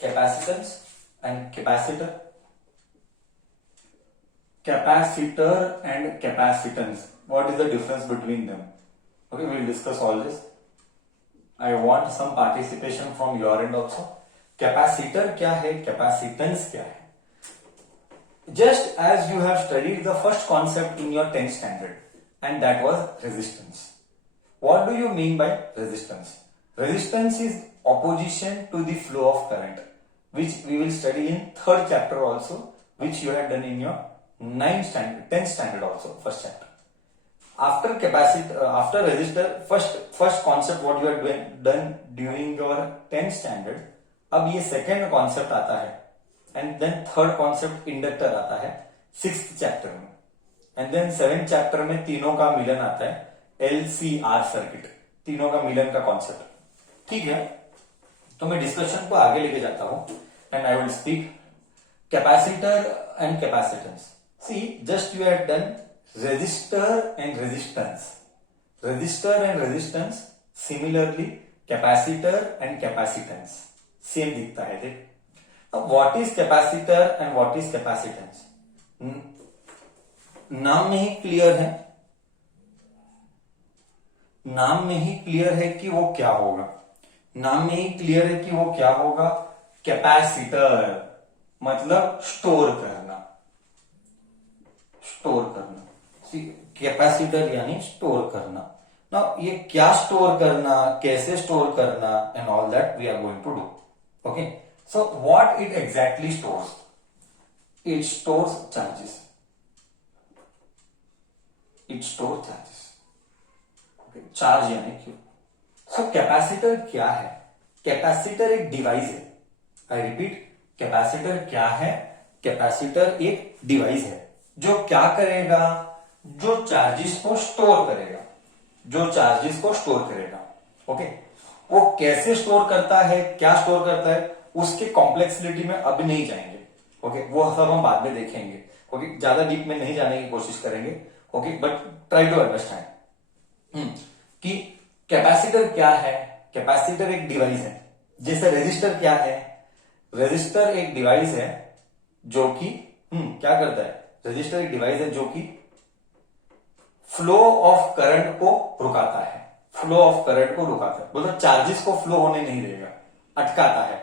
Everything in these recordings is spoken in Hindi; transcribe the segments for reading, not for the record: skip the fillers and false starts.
capacitance and capacitor. Capacitor and capacitance, what is the difference between them? Okay, we'll discuss all this. I want some participation from your end also. Capacitor क्या है, capacitance क्या है? Just as you have studied the first concept in your 10th standard, and that was resistance. What do you mean by resistance? Resistance is opposition to the flow of current, which we will study in 3rd chapter also, which you had done in your 9th standard, 10th standard also, first chapter. After capacitor, after resistor, first concept what you had done during your 10th standard, अब ये second concept आता है, and then third concept inductor आता है 6th chapter में, and then 7th chapter में तीनों का मिलन आता है, LCR सर्किट, तीनों का मिलन का कॉन्सेप्ट. ठीक है, तो मैं डिस्कशन को आगे लेके जाता हूं, and I will speak capacitor and capacitance. See, just you have done resistor and resistance. Resistor and resistance, similarly capacitor and capacitance same दिखता है. देख, अब what is capacitor and what is capacitance, नाम में ही क्लियर है, नाम में ही क्लियर है कि वो क्या होगा. नाम में ही क्लियर है कि वो क्या होगा. कैपेसिटर मतलब स्टोर करना, स्टोर करना. कैपेसिटर यानी स्टोर करना. ना ये क्या स्टोर करना, कैसे स्टोर करना, and all that we are going to do. Okay, so what it exactly stores, it stores charges. It store charges. Charge यानी क्यू. सो कैपेसिटर क्या है? कैपेसिटर एक डिवाइस है. आई रिपीट, कैपेसिटर क्या है? कैपेसिटर एक डिवाइस है जो क्या करेगा, जो चार्जेस को स्टोर करेगा, जो चार्जेस को स्टोर करेगा. ओके, वो कैसे स्टोर करता है, क्या स्टोर करता है, उसके कॉम्प्लेक्सिटी में अभी नहीं जाएंगे. ओके, वो सब हम बाद में देखेंगे. ओके, ज्यादा डीप में नहीं जाने की कोशिश करेंगे. Okay, but try to understand कि कैपेसिटर क्या है. कैपेसिटर एक डिवाइस है. जैसे रेजिस्टर क्या है, रेजिस्टर एक डिवाइस है जो कि क्या करता है. रेजिस्टर एक डिवाइस है जो कि फ्लो ऑफ करंट को रुकाता है. फ्लो ऑफ करंट को रुकाता है, मतलब चार्जेस को फ्लो होने नहीं देगा, अटकाता है.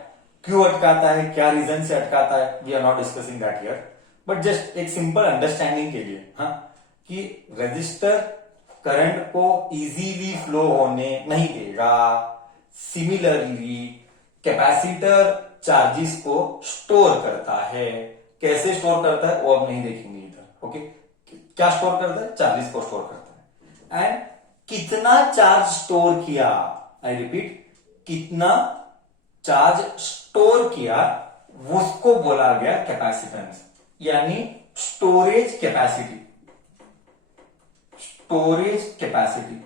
क्यों अटकाता है, क्या रीजन से अटकाता है, we are not discussing that here, but just एक सिंपल अंडरस्टैंडिंग के लिए, हाँ, कि रेजिस्टर करंट को इजीली फ्लो होने नहीं देगा. सिमिलरली कैपेसिटर चार्जेस को स्टोर करता है. कैसे स्टोर करता है वो अब नहीं देखेंगे इधर. ओके, क्या स्टोर करता है, चार्जेस को स्टोर करता है. एंड कितना चार्ज स्टोर किया, आई रिपीट, कितना चार्ज स्टोर किया, उसको बोला गया कैपेसिटेंस, यानी storage capacity. Storage capacity,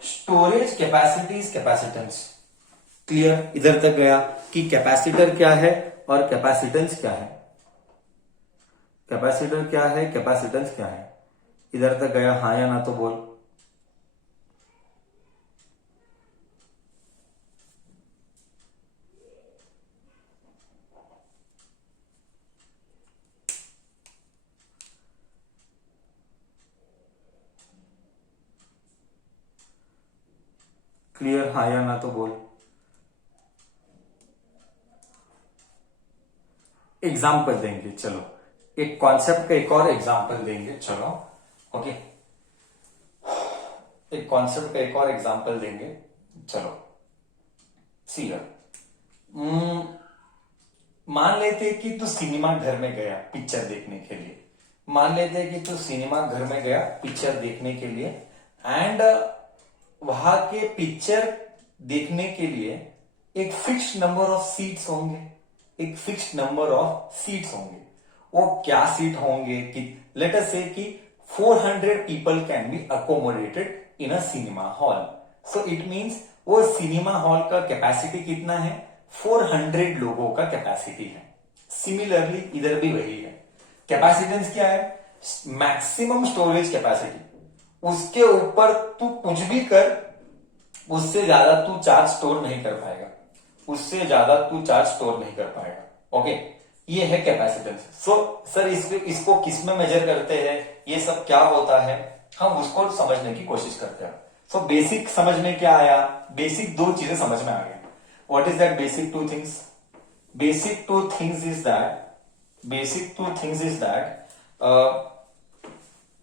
storage capacity is capacitance. Clear, इधर तक गया कि कैपेसिटर क्या है और कैपेसिटेंस क्या है. कैपेसिटर क्या है, कैपेसिटेंस क्या है, इधर तक गया, हाँ या ना तो बोल. क्लियर, हाँ या ना तो बोल. एग्जाम्पल देंगे, चलो एक कॉन्सेप्ट का एक और एग्जाम्पल देंगे. चलो, ओके, एक कॉन्सेप्ट का एक और एग्जाम्पल देंगे. चलो, सी, मान लेते कि तू सिनेमा घर में गया पिक्चर देखने के लिए. मान लेते कि तू सिनेमा घर में गया पिक्चर देखने के लिए, एंड वहां के पिक्चर देखने के लिए एक फिक्स नंबर ऑफ सीट्स होंगे. एक फिक्स नंबर ऑफ सीट्स होंगे. वो क्या सीट होंगे कि लेट अस से कि 400 people can be accommodated in a cinema hall. So it means वो सिनेमा हॉल का कैपेसिटी कितना है, 400 लोगों का कैपेसिटी है. सिमिलरली इधर भी वही है. कैपेसिटेंस क्या है, मैक्सिमम स्टोरेज कैपेसिटी. उसके ऊपर तू कुछ भी कर, उससे ज्यादा तू चार्ज स्टोर नहीं कर पाएगा. उससे ज्यादा तू चार्ज स्टोर नहीं कर पाएगा। ओके, ये है कैपेसिटेंस। सो सर इसको किस में मेजर करते हैं, ये सब क्या होता है, हम उसको समझने की कोशिश करते हैं। सो बेसिक समझ में क्या आया, बेसिक दो चीजें समझ में आ गई। What is that basic two things? Basic two things is that basic two things is that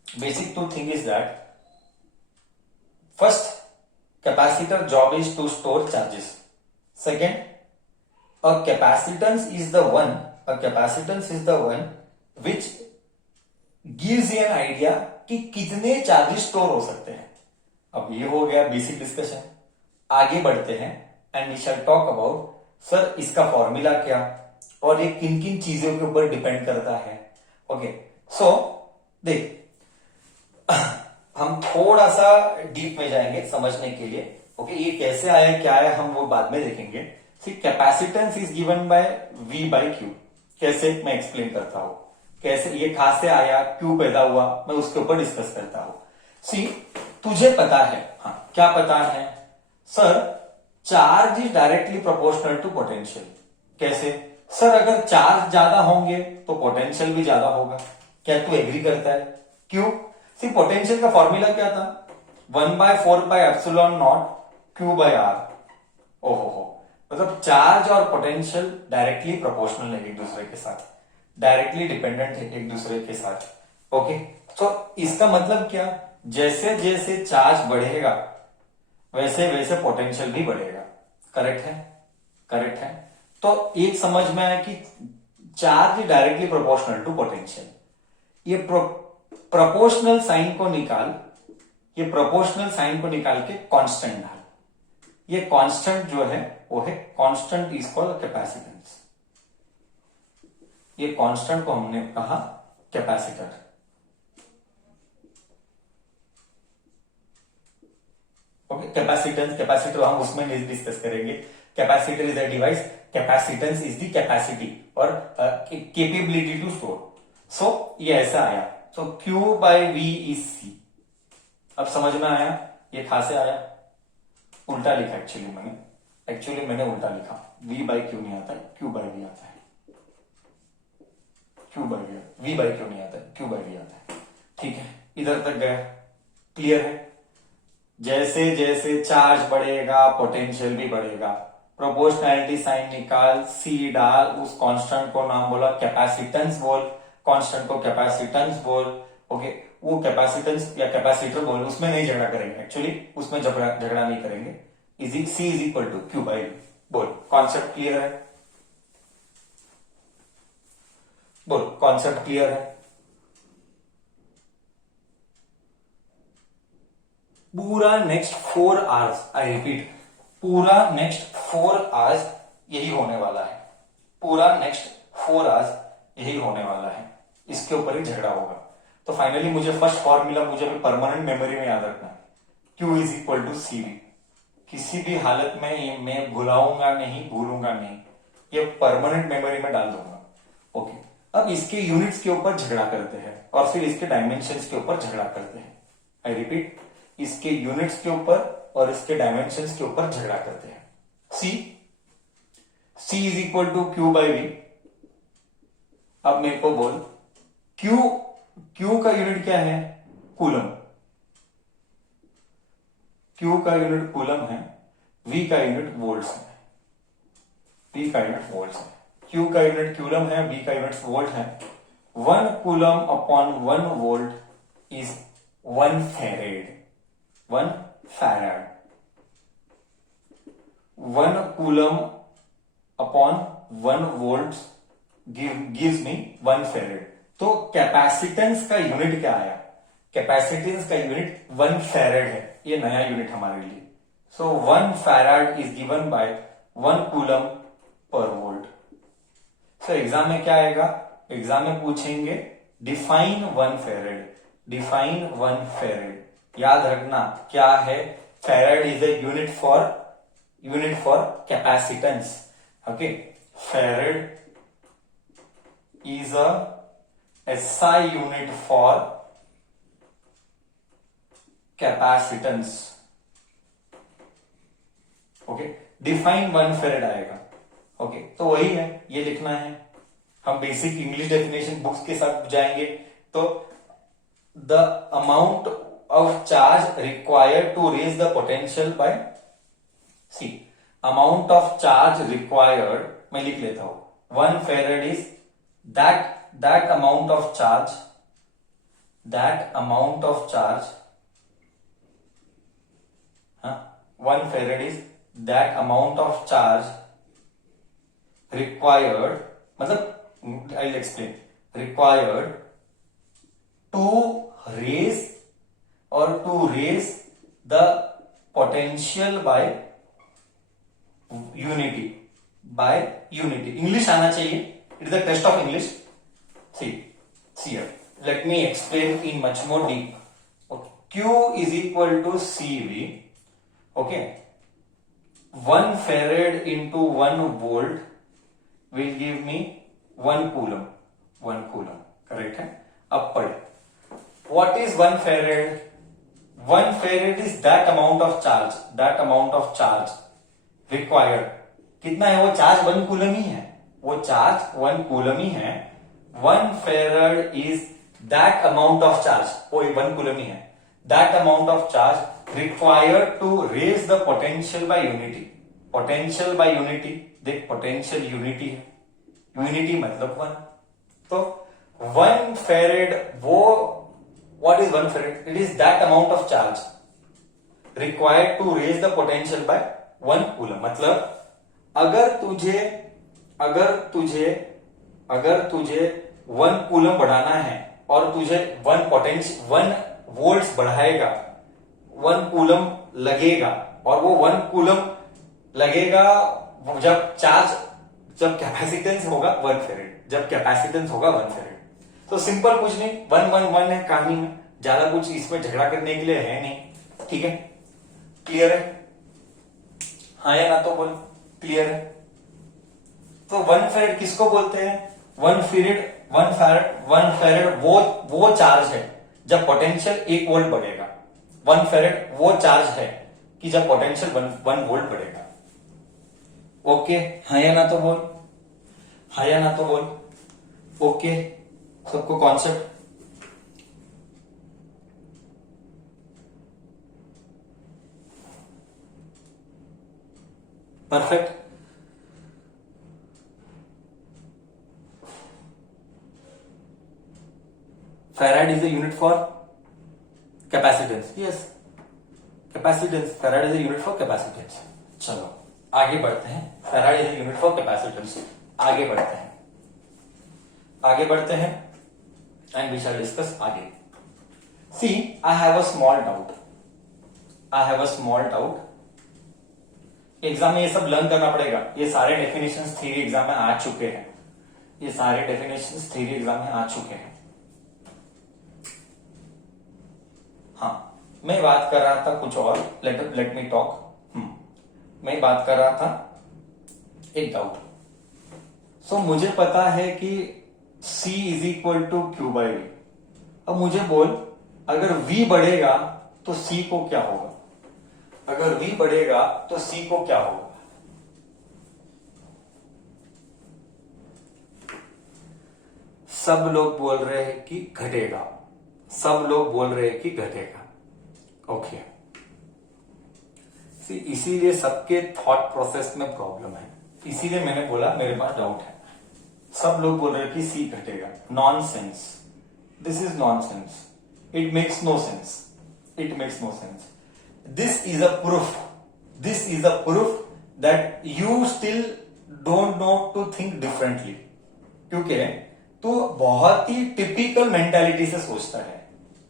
basic two thing is that first, capacitor job is to store charges. Second, a capacitance is the one which gives you an idea कि कितने चार्जेस स्टोर हो सकते हैं। अब ये हो गया बेसिक डिस्कशन। आगे बढ़ते हैं and we shall talk about sir इसका फॉर्मूला क्या और ये किन किन चीजों के ऊपर डिपेंड करता है। ओके, सो देख हम थोड़ा सा डीप में जाएंगे समझने के लिए। ओके, ये कैसे आया क्या है हम वो बाद में देखेंगे। C capacitance is given by V by Q। कैसे, मैं एक्सप्लेन करता हूं कैसे ये कहां से आया, क्यों पैदा हुआ, मैं उसके ऊपर डिस्कस करता हूं। सी तुझे पता है, हाँ क्या पता है sir, charge is directly proportional to potential. कैसे सर, अगर चार्ज ज्यादा होंगे तो पोटेंशियल भी ज्यादा होगा। क्या तू एग्री करता है? क्यों? सी पोटेंशियल का फॉर्मूला क्या था, 1/4πε0 Q/r। ओहो, मतलब चार्ज और पोटेंशियल डायरेक्टली प्रोपोर्शनल है एक दूसरे के साथ, डायरेक्टली डिपेंडेंट है एक दूसरे के साथ। ओके, तो इसका मतलब क्या, जैसे जैसे चार्ज बढ़ेगा वैसे वैसे पोटेंशियल भी बढ़ेगा। करेक्ट है? करेक्ट है। तो एक समझ में आया कि charge directly proportional to potential. ये प्रोपोर्शनल साइन को निकाल, ये प्रोपोर्शनल साइन को निकाल के कांस्टेंट डाल। ये कांस्टेंट जो है वो है कांस्टेंट इज कॉल्ड कैपेसिटेंस। ये कांस्टेंट को हमने कहा कैपेसिटर। ओके, कैपेसिटेंस कैपेसिटर हम उसमें डिस्कस करेंगे। Capacitor is a device, capacitance is the capacity और कैपेबिलिटी टू स्टोर। सो ये ऐसा आया। सो Q by V is C। अब समझ में आया ये कहां से आया? उल्टा लिखा एक्चुअली मैंने उल्टा लिखा। V बाई Q नहीं आता है, Q बाई V आता है। Q by V by Q नहीं आता है, Q बाई V आता है। ठीक है, इधर तक गया, क्लियर है? जैसे जैसे चार्ज बढ़ेगा पोटेंशियल भी बढ़ेगा। प्रोपोर्शनैलिटी साइन निकाल, C डाल, उस कांस्टेंट को नाम बोला कैपेसिटेंस बोल, कांस्टेंट को कैपेसिटेंस बोल। ओके, वो कैपेसिटेंस या कैपेसिटर बोल, उसमें नहीं झगड़ा करेंगे, एक्चुअली उसमें झगड़ा नहीं करेंगे। C is equal to Q by V बोल। कॉन्सेप्ट क्लियर है? बोल, कॉन्सेप्ट क्लियर है? पूरा नेक्स्ट 4 आवर्स, आई रिपीट, पूरा नेक्स्ट 4 आवर्स यही होने वाला है। पूरा नेक्स्ट 4 आवर्स यही होने वाला है, इसके ऊपर ही झगड़ा होगा। तो फाइनली मुझे फर्स्ट फॉर्मूला मुझे परमानेंट मेमोरी में याद रखना है, Q is equal to CV। किसी भी हालत में ये मैं भुलाऊंगा नहीं, भूलूंगा नहीं, ये परमानेंट मेमोरी में डाल दूंगा। ओके, अब इसके यूनिट्स के ऊपर झगड़ा करते हैं और फिर इसके डायमेंशंस के ऊपर झगड़ा करते हैं। आई रिपीट, इसके यूनिट्स के ऊपर और इसके डायमेंशंस के ऊपर झगड़ा करते हैं। C is equal to Q by V। अब मेरे को बोल, Q का यूनिट क्या है? कूलम। Q का यूनिट कूलम है, V का यूनिट वोल्ट्स है। V का यूनिट वोल्ट्स है, Q का यूनिट कूलम है, V का यूनिट वोल्ट है। 1 coulomb upon 1 volt is 1 farad. 1 farad. 1 coulomb upon 1 volt gives me 1 farad. तो कैपेसिटेंस का यूनिट क्या आया? कैपेसिटेंस का यूनिट 1 फैरेड है, ये नया यूनिट हमारे लिए। सो 1 farad is given bye 1 coulomb per volt. So exam में क्या आएगा? एग्जाम में पूछेंगे डिफाइन 1 फैरेड। डिफाइन 1 फैरेड याद रखना क्या है? Farad is a unit for capacitance. Okay, farad is a SI unit for capacitance. Okay, define 1 फेरेड आएगा। ओके, तो वही है, ये लिखना है। हम बेसिक इंग्लिश डेफिनेशन बुक्स के साथ जाएंगे। तो the amount of charge required to raise the potential by C, amount of charge required, मैं लिख लेता हूं, 1 farad is that amount of charge, that amount of charge, 1 farad is that amount of charge required, मतलब I'll explain, required to raise the potential by unity, English आना चाहिए, it is a test of English. see here, let me explain in much more deep. Okay. Q is equal to CV. Okay. 1 farad into 1 volt will give me 1 coulomb. 1 coulomb. Correct है? अब पढ़े. What is 1 farad? 1 farad is that amount of charge required. कितना है वो चार्ज? 1 कूलम ही है, वो चार्ज 1 कूलम ही है. 1 farad is that amount of charge, वो 1 कूलम ही है, that amount of charge required to raise the potential by unity. Potential by unity, देख potential unity है, unity मतलब 1. तो 1 farad, वो what is 1 farad? It is that amount of charge required to raise the potential by 1 coulomb. मतलब अगर तुझे 1 कूलम बढ़ाना है और तुझे 1 वोल्ट्स बढ़ाएगा, 1 कूलम लगेगा, और वो 1 कूलम लगेगा जब कैपेसिटेंस होगा 1 फेरेड, तो सिंपल कुछ नहीं, 1 है कहानी में, ज्यादा कुछ इसमें झगड़ा करने के लिए है नहीं. ठीक है, क्लियर है? हाँ या ना तो बोल, क्लियर है? तो 1 फेरेड किसको बोलते हैं? 1 फेरेड वो चार्ज है जब पोटेंशियल 1 वोल्ट बढ़ेगा. 1 फेरेड वो चार्ज है कि जब पोटेंशियल 1 वोल्ट बढ़ेगा. ओके, हाँ या ना तो बोल, ओके, सबको concept perfect. Farad is a unit for capacitance. Yes, capacitance. Farad is a unit for capacitance. चलो आगे बढ़ते हैं. Farad is a unit for capacitance. आगे बढ़ते हैं and we shall discuss आगे. See, I have a small doubt. Exam में ये सब लर्न करना पड़ेगा. ये सारे डेफिनेशंस थ्योरी एग्जाम में आ चुके हैं. हाँ, मैं बात कर रहा था कुछ और. Let me talk. मैं बात कर रहा था एक डाउट. सो मुझे पता है कि C is equal to Q by V. अब मुझे बोल, अगर V बढ़ेगा तो C को क्या होगा? सब लोग बोल रहे हैं कि घटेगा. ओके, इसीलिए सबके थॉट प्रोसेस में प्रॉब्लम है. इसीलिए मैंने बोला मेरे पास डाउट है. सब लोग बोल रहे हैं कि सी घटेगा. Nonsense. This is nonsense. It makes no sense. This is a proof that you still don't know to think differently. क्योंकि तू बहुत ही टिपिकल मेंटालिटी से सोचता है.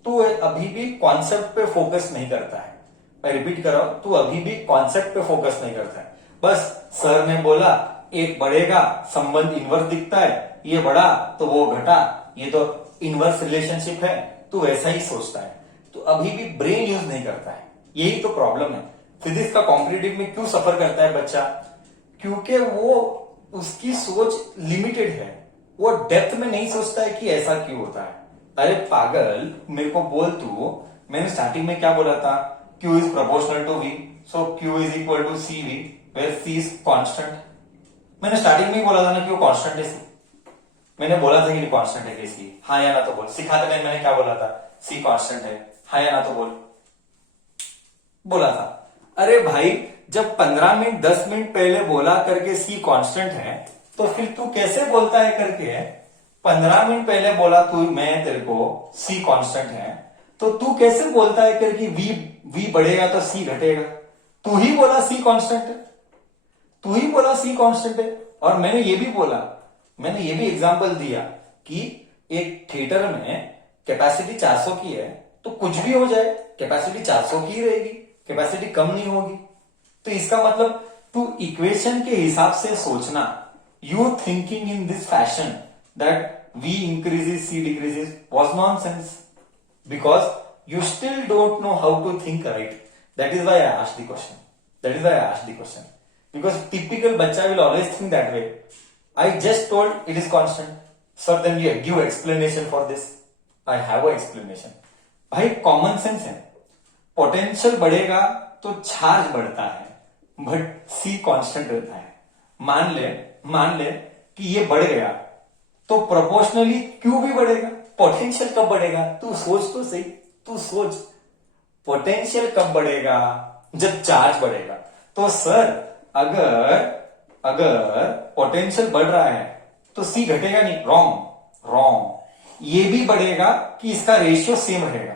तू अभी भी कॉन्सेप्ट पे फोकस नहीं करता है. मैं रिपीट कर रहा हूं, तू अभी भी कॉन्सेप्ट पे फोकस नहीं करता है. बस सर ने बोला एक बढ़ेगा, संबंध इनवर्स दिखता है, ये बढ़ा तो वो घटा, ये तो इनवर्स रिलेशनशिप है, तू वैसा ही सोचता है. तो अभी भी ब्रेन यूज नहीं करता है. यही तो प्रॉब्लम है. फिजिक्स का कॉम्पिटिटिव में क्यों सफर करता है बच्चा? क्योंकि वो उसकी सोच लिमिटेड है. वो डेप्थ में नहीं सोचता है कि ऐसा क्यों होता है. अरे पागल, मेरे को बोल तू, मैंने स्टार्टिंग में क्या बोला था? Q is proportional to V, so Q is equal to CV. Where C is constant. मैंने स्टार्टिंग में ही बोला था ना कि वो कांस्टेंट है सी। मैंने बोला था कि कांस्टेंट है कि सी, हाँ या ना तो बोल। सिखाते टाइम मैंने क्या बोला था, सी कांस्टेंट है, हाँ या ना तो बोल, बोला था। अरे भाई जब 15 मिनट 10 मिनट पहले बोला करके सी कांस्टेंट है, तो फिर तू कैसे बोलता है करके 15 मिनट पहले बोला तू, मैं तेरे को सी कांस्टेंट है, तो तू कैसे बोलता है करके वी बढ़ेगा तो सी घटेगा। तू ही बोला सी कांस्टेंट है, तू ही बोला सी कांस्टेंट है। और मैंने ये भी बोला, मैंने ये भी एग्जांपल दिया कि एक थिएटर में कैपेसिटी 400 की है, तो कुछ भी हो जाए कैपेसिटी 400 की रहेगी, कैपेसिटी कम नहीं होगी। तो इसका मतलब तू इक्वेशन के हिसाब से सोचना, you thinking in this fashion that v increases c decreases was nonsense, because you still don't know how to think right. That is why I asked the question. That is why I asked the question. Because typical bacha will always think that way. I just told it is constant. Sir, then you give explanation for this. I have a explanation. भाई कॉमन सेंस है, पोटेंशियल बढ़ेगा तो चार्ज बढ़ता है, बट सी कांस्टेंट रहता है। मान ले कि ये बढ़ गया, तो प्रोपोर्शनली क्यू भी बढ़ेगा। पोटेंशियल कब बढ़ेगा, तू सोच तो सही, तू सोच, पोटेंशियल कब बढ़ेगा, जब चार्ज बढ़ेगा। तो सर अगर पोटेंशियल बढ़ रहा है तो सी घटेगा नहीं, रॉन्ग। ये भी बढ़ेगा कि इसका रेशियो सेम रहेगा,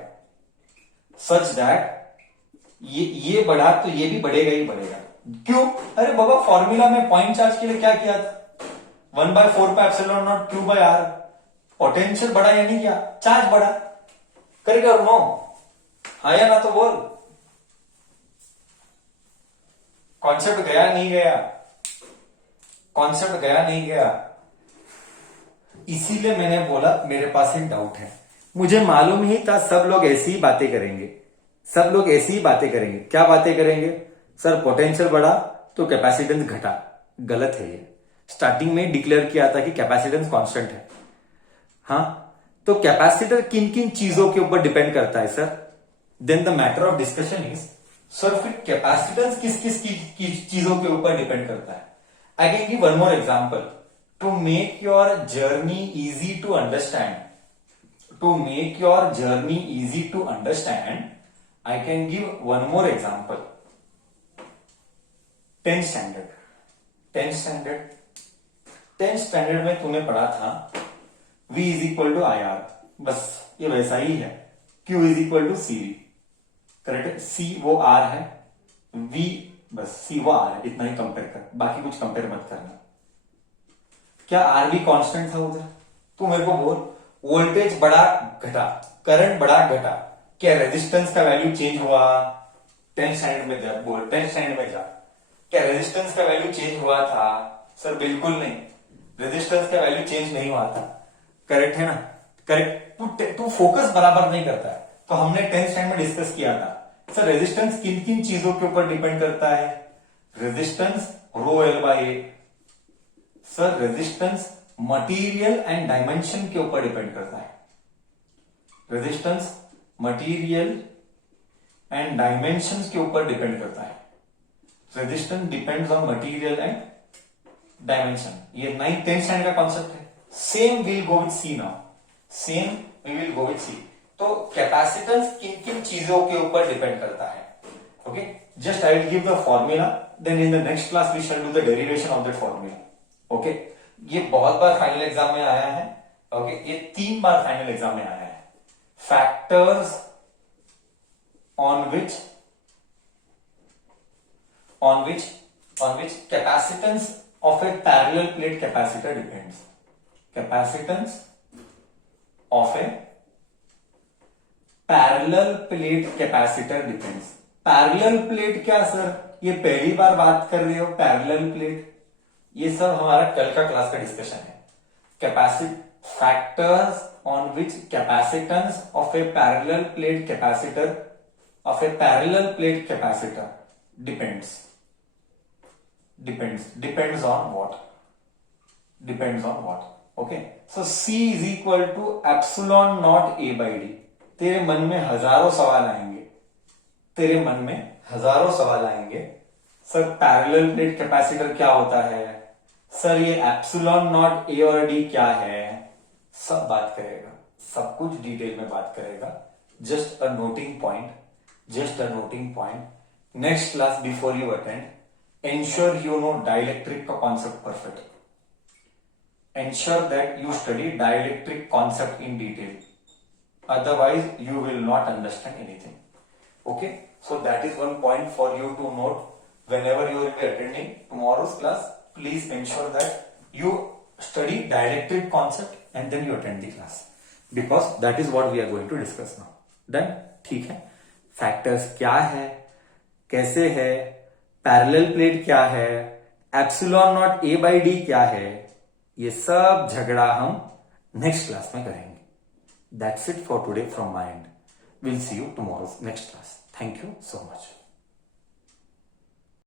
सच दैट ये बढ़ा तो ये भी बढ़ेगा ही बढ़ेगा। क्यों? अरे बाबा फॉर्मूला में पॉइंट चार्ज के लिए क्या किया था, 1/4 pi epsilon naught Q by R. Potential बढ़ा या नहीं किया, चार्ज बढ़ा, करेगा नो, हाँ या ना तो बोल। कॉन्सेप्ट गया नहीं गया, कॉन्सेप्ट गया नहीं गया। इसीलिए मैंने बोला मेरे पास एक डाउट है, मुझे मालूम ही था सब लोग ऐसी ही बातें करेंगे, सब लोग ऐसी ही बातें करेंगे। क्या बातें करेंगे, सर पोटेंशियल बढ़ा तो कैपेसिटेंस घटा। गलत है ये, स्टार्टिंग में डिक्लेयर किया था कि कैपेसिटेंस कांस्टेंट है। हाँ, तो कैपेसिटर किन किन चीजों के ऊपर डिपेंड करता है sir, then the matter of discussion is, sir फिर कैपेसिटेंस किस किस चीजों के ऊपर डिपेंड करता है। I can give one more example to make your journey easy to understand. To make your journey easy to understand, I can give one more example. 10th standard में तूने पढ़ा था V is equal to I R, बस ये वैसा ही है। Q is equal to C we, correct. C वो R है, V बस C वो R है, इतना ही कंपेयर कर, बाकी कुछ कंपेयर मत करना। क्या R भी कांस्टेंट था उधर? तू मेरे को बोल, वोल्टेज बढ़ा घटा, करंट बढ़ा घटा, क्या रेजिस्टेंस का वैल्यू चेंज हुआ? 10th स्टैंडर्ड में जा, बोल 10th स्टैंडर्ड में जा, क्या रेजिस्टेंस का वैल्यू चेंज हुआ था? सर बिल्कुल नहीं, रेजिस्टेंस का वैल्यू चेंज नहीं हुआ था। करेक्ट है ना, करेक्ट। तू फोकस बराबर नहीं करता है। तो हमने 10th स्टैंडर्ड में डिस्कस किया था, सर रेजिस्टेंस किन किन चीजों के ऊपर डिपेंड करता है? Resistance rho L by A. Sir resistance material and dimension के ऊपर डिपेंड करता है। रेजिस्टेंस मटीरियल एंड डायमेंशन के ऊपर डिपेंड करता है। Resistance depends on material and dimension. ये 9th 10th स्टैंडर्ड का कॉन्सेप्ट है। Same will go with C now, same we will go with C. तो कैपेसिटेंस किन किन चीजों के ऊपर डिपेंड करता है? Okay, just I will give the formula, then in the next class we shall do the derivation of that formula. Okay, ये बहुत बार फाइनल एग्जाम में आया है। ओके, ये 3 बार फाइनल एग्जाम में आया है। Factors on which capacitance of a parallel plate capacitor depends. Capacitance of a parallel plate capacitor depends. Parallel plate क्या सर? ये पहली बार बात कर रहे हो parallel plate? ये सब हमारा कल का क्लास का डिस्कशन है। Factors on which capacitance of a parallel plate capacitor depends on what? Okay, so C is equal to epsilon naught A by D। तेरे मन में हजारों सवाल आएंगे, सर पैरेलल प्लेट कैपेसिटर क्या होता है, सर ये एप्सिलॉन नॉट ए और डी क्या है, सब बात करेगा, सब कुछ डिटेल में बात करेगा. Just a noting point, just a noting point. Next class before you attend, ensure you know dielectric का concept perfect. Ensure that you study dielectric concept in detail. Otherwise, you will not understand anything. Okay? So that is one point for you to note. Whenever you will be attending tomorrow's class, please ensure that you study dielectric concept and then you attend the class. Because that is what we are going to discuss now. Done? ठीक है? Factors क्या है? कैसे है? पैरेलल प्लेट क्या है, epsilon not a by D क्या है, ये सब झगड़ा हम नेक्स्ट क्लास में करेंगे. That's it for today from my and. Will see you tomorrow's next class. Thank you so much.